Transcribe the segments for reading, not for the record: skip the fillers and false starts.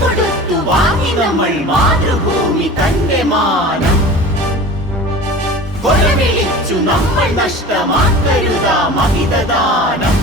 കൊടുത്തു വാങ്ങി നമ്മൾ മാതൃഭൂമി തന്റെ മാനം. കൊലവിളിച്ചു നമ്മൾ നഷ്ടമാക്കരുതാ മഹിതദാനം.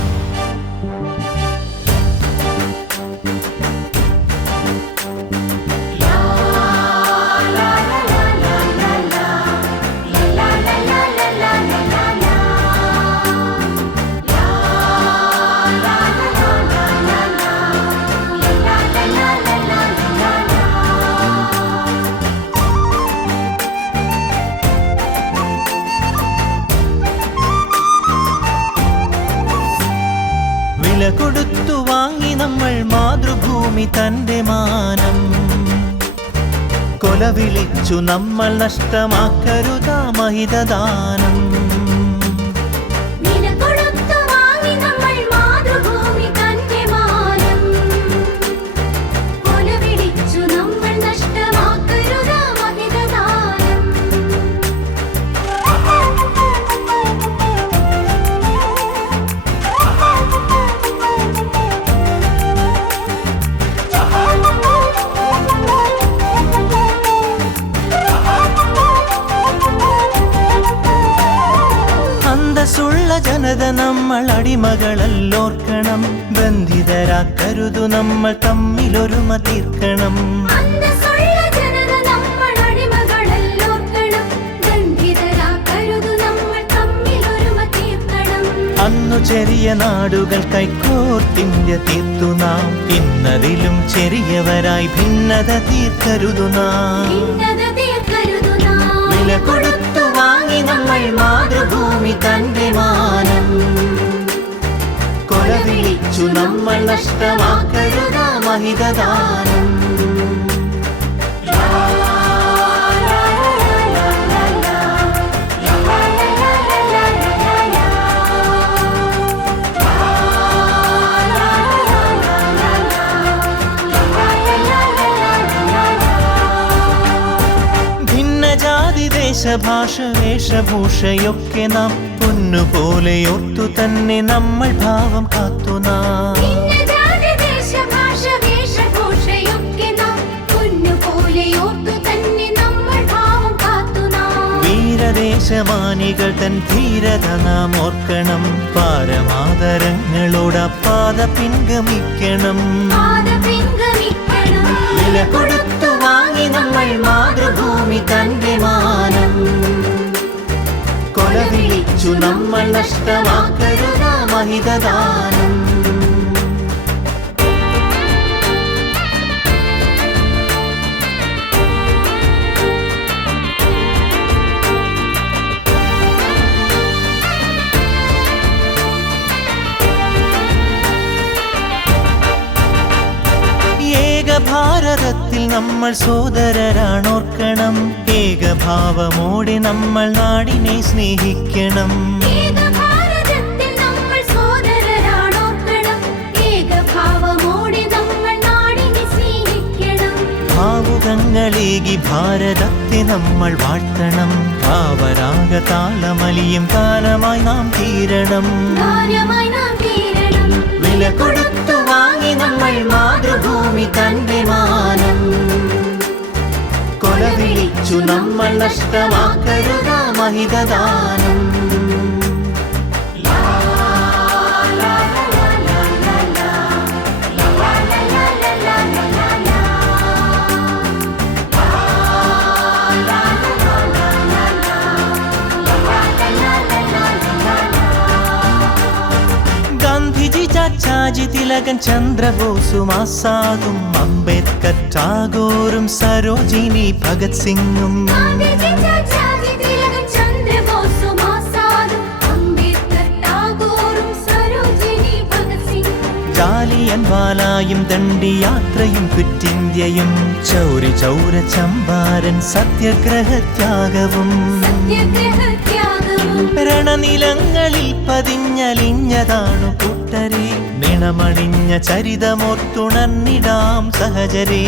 വില കൊടുത്തു വാങ്ങി നമ്മൾ മാതൃഭൂമി തന്റെ മാനം. കൊല വിളിച്ചു നമ്മൾ നഷ്ടമാക്കരുതാ മഹിതദാനം. അന്തസ്സുള്ള ജനത നമ്മൾ അടിമകളല്ലോർക്കണം. ബന്ധിതരാക്കരുതു നമ്മൾ തമ്മിലൊരുമ തീർക്കണം. അന്നു ചെറിയ നാടുകൾ കൈക്കോർത്തിന്ത്യ തീർത്തു നാം. ഇന്നതിലും ചെറിയവരായി ഭിന്നത തീർക്കരുതു നാം. വില കൊടുത്തു വാങ്ങി നമ്മൾ മാതൃഭൂമി തന്റെ മാനം. കൊല വിളിച്ചു നമ്മൾ നഷ്ടമാക്കരുതാ മഹിതദാനം. ദേശഭാഷ വേഷഭൂഷയൊക്കെ നാം പൊന്നുപോലെ ഓർത്തു തന്നെ നമ്മൾ ഭാവം കാത്തു നാം. വീരദേശമാനികൾ തൻ ധീരത നാം ഓർക്കണം. പാരമാദരങ്ങളോട് പാത പിൻഗമിക്കണം. വില കൊടുത്തു വാങ്ങി നമ്മൾ മാതൃഭൂമി തന്റെ മാനം. കൊല വിളിച്ചു നമ്മൾ നഷ്ടമാക്കരുതാ മഹിതദാനം. ഭാരതത്തിൽ നമ്മൾ സോദരരാണോർക്കണം. ഏകഭാവമോടെ നമ്മൾ നാടിനെ സ്നേഹിക്കണം. ഭാവുകങ്ങളേകി ഭാരതത്തെ നമ്മൾ വാഴ്ത്തണം. ഭാവരാഗ താളമലിയും കാലമായി നാം തീരണം. വില കൊടുത്തു വാങ്ങി നമ്മൾ മാതൃഭൂമി തന്റെ മാനം. കൊല വിളിച്ചു നമ്മൾ നഷ്ടമാക്കരുതാ മഹിതദാനം. ചാച്ചാജി തിലകൻ ചന്ദ്രബോസും ആസാദും അംബേദ്കർ ടാഗോറും സരോജിനി ഭഗത് സിംഗും ജാലിയൻവാലായും ദണ്ഡിയാത്രയും ക്വിറ്റിന്ത്യയും ചൗരി ചൗര ചമ്പാരൻ സത്യഗ്രഹത്യാഗവും രണനിലങ്ങളിൽ പതിഞ്ഞലിഞ്ഞതാണു കൂട്ടരെ. നിണമണിഞ്ഞ ചരിതമോർത്തുണർന്നിടാം സഹചരേ.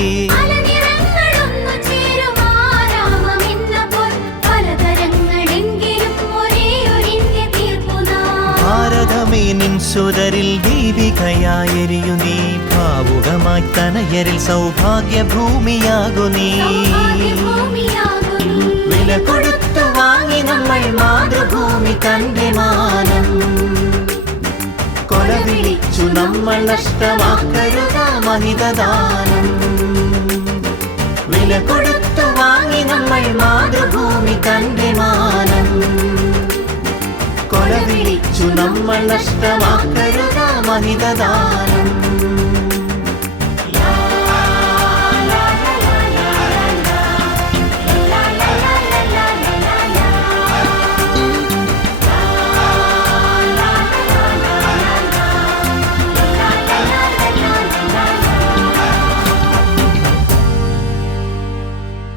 ഭാരതമേ നിൻ സുതരിൽ ദീപികയായെരിയു നീ. ഭാവുകമായി സൗഖ്യമായി തനയരിൽ സൗഭാഗ്യഭൂമിയാകു നീ. വില കൊടുത്തു വാങ്ങി നമ്മൾ മാതൃഭൂമി തന്റെ മാനം. കൊല വിളിച്ചു നമ്മൾ നഷ്ടമാക്കരുത് മഹിതദാനം. വില കൊടുത്തു വാങ്ങി നമ്മൾ മാതൃഭൂമി തന്റെ മാനം. കൊല വിളിച്ചു നമ്മൾ നഷ്ടമാക്കരുത് മഹിതദാനം.